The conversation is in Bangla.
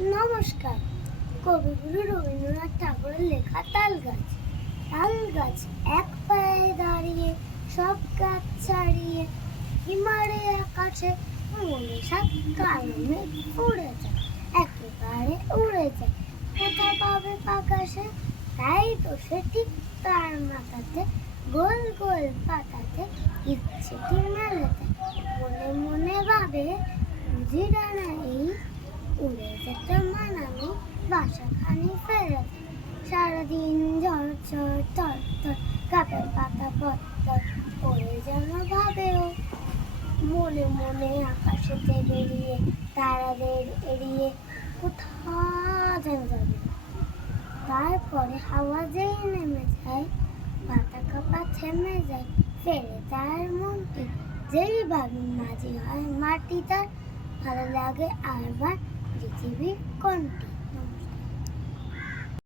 নমস্কার। কবিগুরু রবীন্দ্রনাথ ঠাকুরের লেখা তাল গাছ। তাল গাছ এক পায়ে দাঁড়িয়ে, সব গাছ ছাড়িয়ে, হিমালয় আকাশে মনে সাত কালো মেঘ উড়ে যায়, একেবারে উড়ে যায়। কোথা পাবে আকাশে? তাই তো সে ঠিক তার মাথাতে, গোল গোল পাতাতে ইচ্ছেটি মেলেতে। মনে মনে ভাবে, বুঝি ডানা এই, উড়ে যেতে মানানি বাসাখানি ফেলে। সারাদিন ঝড় ঝড় তর তর, কাপের পাতা পত্তর ওরে যেন ভাবেও। মনে মনে আকাশেতে বেরিয়ে, তারাদের এড়িয়ে কোথা যেন যাবে। তারপরে হাওয়া যেই নেমে যায়, পাতা কাপা থেমে যায়, ফেরে তার মনটি যেই ভাবে মাঝি হয় মাটি তার। ভালো লাগে আরবার পৃথিবীর কোনটি।